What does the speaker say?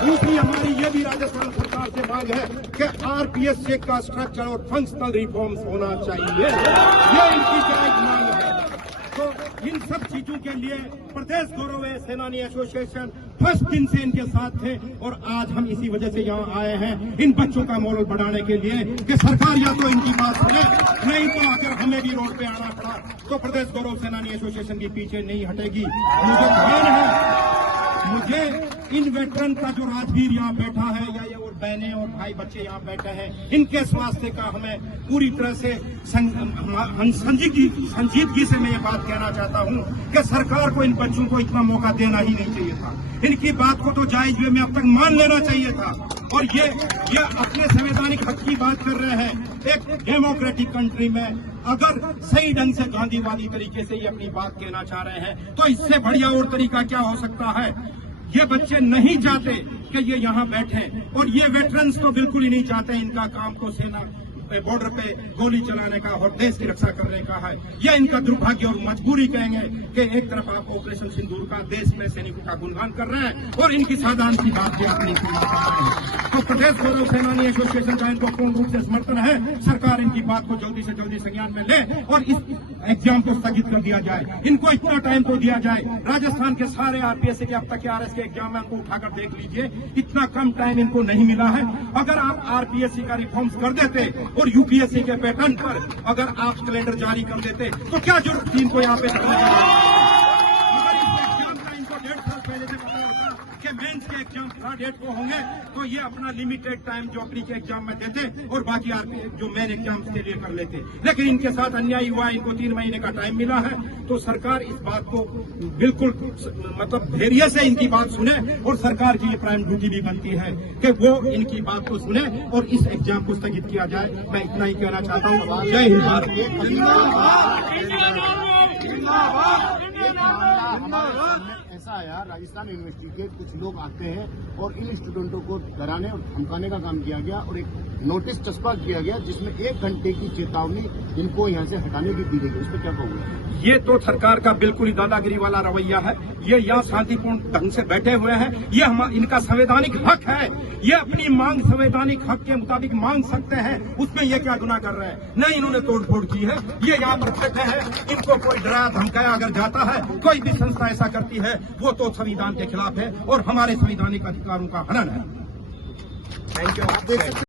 दूसरी हमारी ये भी राजस्थान सरकार से मांग है कि आरपीएस का स्ट्रक्चर और फंक्शनल रिफॉर्म्स होना चाहिए। ये इनकी जायज मांग है। तो इन सब चीजों के लिए प्रदेश गौरव सेनानी एसोसिएशन फर्स्ट दिन से इनके साथ थे और आज हम इसी वजह से यहाँ आए हैं इन बच्चों का मोरल बढ़ाने के लिए कि सरकार या तो इनकी बात सुने, नहीं तो अगर हमें भी रोड पे आना पड़ा तो प्रदेश गौरव सेनानी एसोसिएशन के पीछे नहीं हटेगी। मुझे ध्यान है, मुझे इन वेटरन का जो राजवीर यहाँ बैठा है या ये और बहनें और भाई बच्चे यहाँ बैठे हैं, इनके स्वास्थ्य का हमें पूरी तरह से संजीदगी से मैं ये बात कहना चाहता हूँ कि सरकार को इन बच्चों को इतना मौका देना ही नहीं चाहिए था। इनकी बात को तो जायज वे में अब तक मान लेना चाहिए था। और ये अपने संवैधानिक हक की बात कर रहे हैं। एक डेमोक्रेटिक कंट्री में अगर सही ढंग से गांधीवादी तरीके से ये अपनी बात कहना चाह रहे हैं तो इससे बढ़िया और तरीका क्या हो सकता है। ये बच्चे नहीं चाहते कि ये यहाँ बैठे और ये वेटरन्स तो बिल्कुल ही नहीं चाहते इनका काम को सेना बॉर्डर पे गोली चलाने का और देश की रक्षा करने का है। यह इनका दुर्भाग्य और मजबूरी कहेंगे कि एक तरफ आप ऑपरेशन सिंदूर का देश में सैनिकों का गुणगान कर रहे हैं और इनकी साधारण सी बात भी आप नहीं सुन रहे हैं। तो प्रदेश गौरव सेनानी एसोसिएशन का इनको पूर्ण रूप से समर्थन है। सरकार इनकी बात को जल्दी से जल्दी संज्ञान में ले और इस एग्जाम को स्थगित कर दिया जाए। इनको इतना टाइम को दिया जाए। राजस्थान के सारे आरपीएस के अब तक के आरएस के एग्जाम में उनको उठाकर देख लीजिए, इतना कम टाइम इनको नहीं मिला है। अगर आप आरपीएससी का रिफॉर्म्स कर देते और यूपीएससी के पैटर्न पर अगर आप कैलेंडर जारी कर देते तो क्या जरूरत थी इनको यहाँ पे अगर इस एग्जाम का इनको 1.5 साल पहले से पता होता कि मेंस के एग्जाम 3 को होंगे तो ये अपना लिमिटेड टाइम जो प्री के एग्जाम में देते और बाकी जो मेन एग्जाम के लिए कर लेते। लेकिन इनके साथ अन्याय हुआ, इनको 3 महीने का टाइम मिला है। तो सरकार इस बात को बिल्कुल मतलब धैर्य से इनकी बात सुने और सरकार की ये प्राइम ड्यूटी भी बनती है कि वो इनकी बात को सुने और इस एग्जाम को स्थगित किया जाए। मैं इतना ही कहना चाहता हूँ। जय हिंद। ऐसा आया, राजस्थान यूनिवर्सिटी के कुछ लोग आते हैं और इन स्टूडेंटों को डराने और धमकाने का काम किया गया और एक नोटिस चस्पा किया गया जिसमें 1 घंटे की चेतावनी इनको यहाँ से हटाने की दी गई। उस पर क्या कहोगे? ये तो सरकार का बिल्कुल ही दादागिरी वाला रवैया है। ये यहाँ शांतिपूर्ण ढंग से बैठे हुए हैं। ये इनका संवैधानिक हक है। ये अपनी मांग संवैधानिक हक के मुताबिक मांग सकते हैं। उसमें ये क्या गुनाह कर रहे हैं? नहीं, इन्होंने तोड़फोड़ की है। ये यहाँ पर बैठे हैं। इनको कोई डराया धमकाया अगर जाता है, कोई भी संस्था ऐसा करती है, वो तो संविधान के खिलाफ है और हमारे संवैधानिक अधिकारों का हनन है। Thank you.